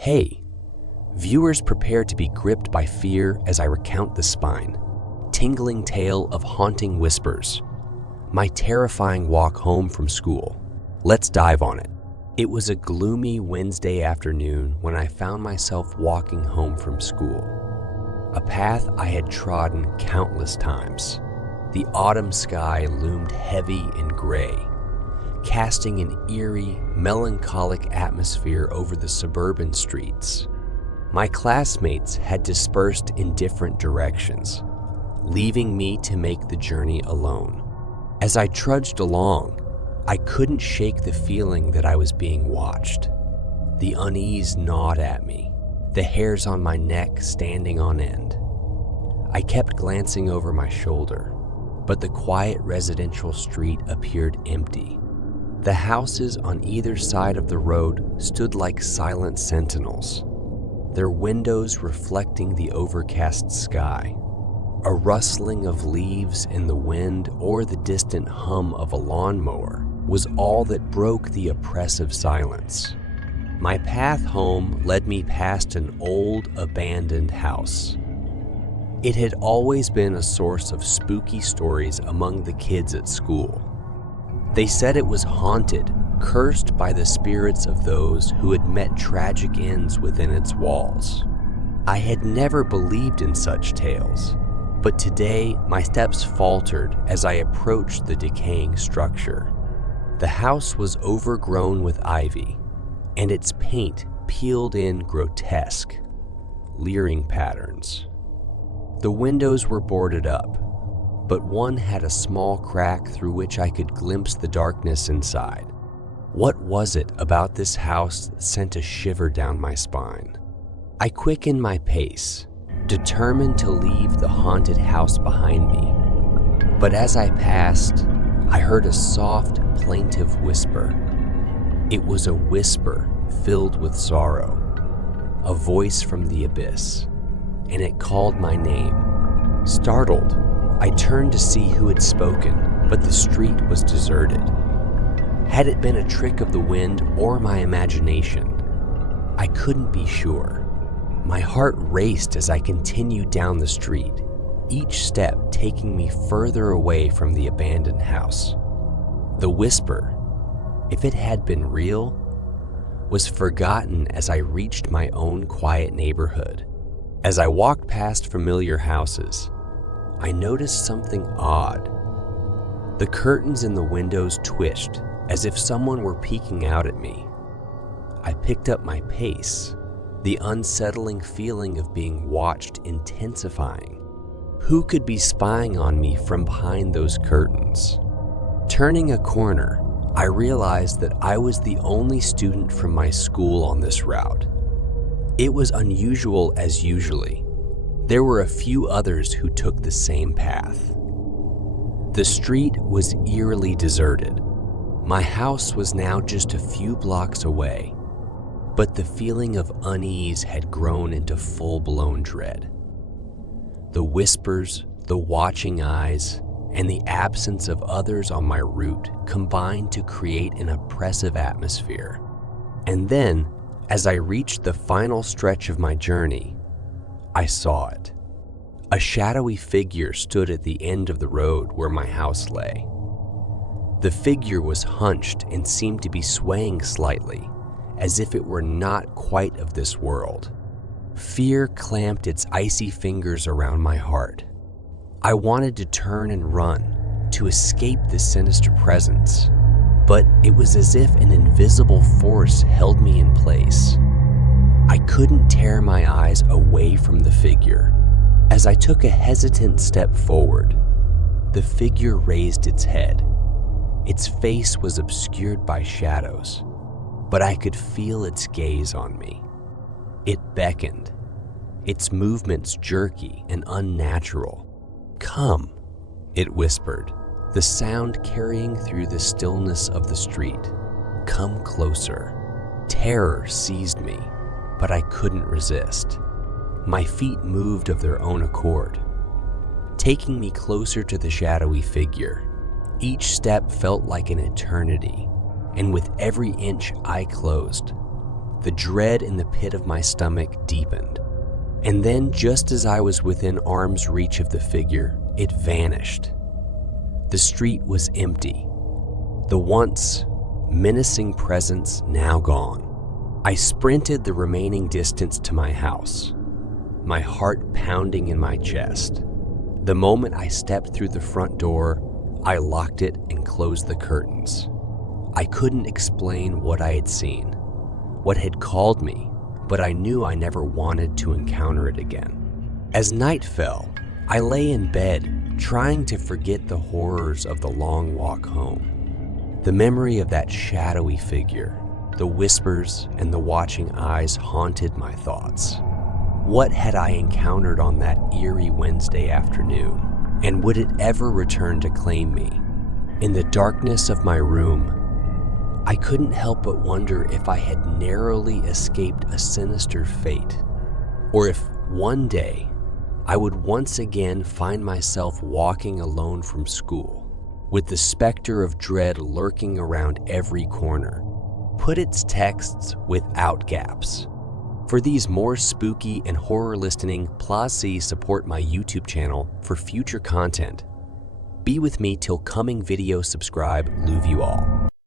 Hey, viewers prepare to be gripped by fear as I recount the spine-tingling tale of haunting whispers, my terrifying walk home from school. Let's dive on it. It was a gloomy Wednesday afternoon when I found myself walking home from school, a path I had trodden countless times. The autumn sky loomed heavy and gray, casting an eerie, melancholic atmosphere over the suburban streets. My classmates had dispersed in different directions, leaving me to make the journey alone. As I trudged along, I couldn't shake the feeling that I was being watched. The unease gnawed at me, the hairs on my neck standing on end. I kept glancing over my shoulder, but the quiet residential street appeared empty. The houses on either side of the road stood like silent sentinels, their windows reflecting the overcast sky. A rustling of leaves in the wind or the distant hum of a lawnmower was all that broke the oppressive silence. My path home led me past an old, abandoned house. It had always been a source of spooky stories among the kids at school. They said it was haunted, cursed by the spirits of those who had met tragic ends within its walls. I had never believed in such tales, but today my steps faltered as I approached the decaying structure. The house was overgrown with ivy, and its paint peeled in grotesque, leering patterns. The windows were boarded up, but one had a small crack through which I could glimpse the darkness inside. What was it about this house that sent a shiver down my spine? I quickened my pace, determined to leave the haunted house behind me. But as I passed, I heard a soft, plaintive whisper. It was a whisper filled with sorrow, a voice from the abyss, and it called my name. Startled, I turned to see who had spoken, but the street was deserted. Had it been a trick of the wind or my imagination? I couldn't be sure. My heart raced as I continued down the street, each step taking me further away from the abandoned house. The whisper, if it had been real, was forgotten as I reached my own quiet neighborhood. As I walked past familiar houses, I noticed something odd. The curtains in the windows twitched as if someone were peeking out at me. I picked up my pace, the unsettling feeling of being watched intensifying. Who could be spying on me from behind those curtains? Turning a corner, I realized that I was the only student from my school on this route. It was unusual as usually. There were a few others who took the same path. The street was eerily deserted. My house was now just a few blocks away, but the feeling of unease had grown into full-blown dread. The whispers, the watching eyes, and the absence of others on my route combined to create an oppressive atmosphere. And then, as I reached the final stretch of my journey, I saw it. A shadowy figure stood at the end of the road where my house lay. The figure was hunched and seemed to be swaying slightly, as if it were not quite of this world. Fear clamped its icy fingers around my heart. I wanted to turn and run, to escape this sinister presence, but it was as if an invisible force held me in place. I couldn't tear my eyes away from the figure. As I took a hesitant step forward, the figure raised its head. Its face was obscured by shadows, but I could feel its gaze on me. It beckoned, its movements jerky and unnatural. "Come," it whispered, the sound carrying through the stillness of the street. "Come closer." Terror seized me, but I couldn't resist. My feet moved of their own accord, taking me closer to the shadowy figure. Each step felt like an eternity, and with every inch I closed, the dread in the pit of my stomach deepened. And then, just as I was within arm's reach of the figure, it vanished. The street was empty, the once menacing presence now gone. I sprinted the remaining distance to my house, my heart pounding in my chest. The moment I stepped through the front door, I locked it and closed the curtains. I couldn't explain what I had seen, what had called me, but I knew I never wanted to encounter it again. As night fell, I lay in bed, trying to forget the horrors of the long walk home. The memory of that shadowy figure, the whispers, and the watching eyes haunted my thoughts. What had I encountered on that eerie Wednesday afternoon, and would it ever return to claim me? In the darkness of my room, I couldn't help but wonder if I had narrowly escaped a sinister fate, or if one day I would once again find myself walking alone from school, with the specter of dread lurking around every corner. Put its texts without gaps. For these more spooky and horror listening, please support my YouTube channel for future content. Be with me till coming video subscribe. Love you all.